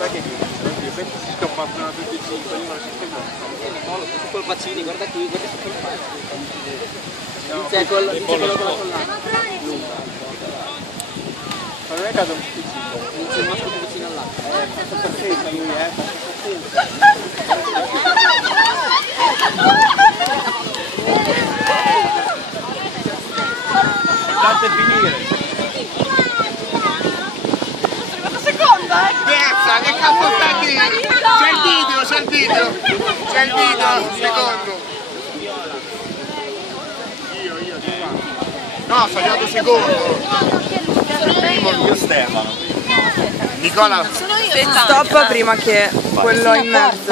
Sai che questi si toppano una 25, io non ci sto Su col Pacini, guarda qui, guarda su col Pacini. C'è quello con la collana. Ma non è caso un piccino. Non c'è rimasto più vicino all'acqua. Faccio pazienza lui, faccio pazienza. Lasciate finire. Seconda, Terza, che cazzo sta a dire? C'è il video, secondo. Io, no, sono arrivato secondo. Primo io Stefano. Nicola. stop prima che quello in mezzo.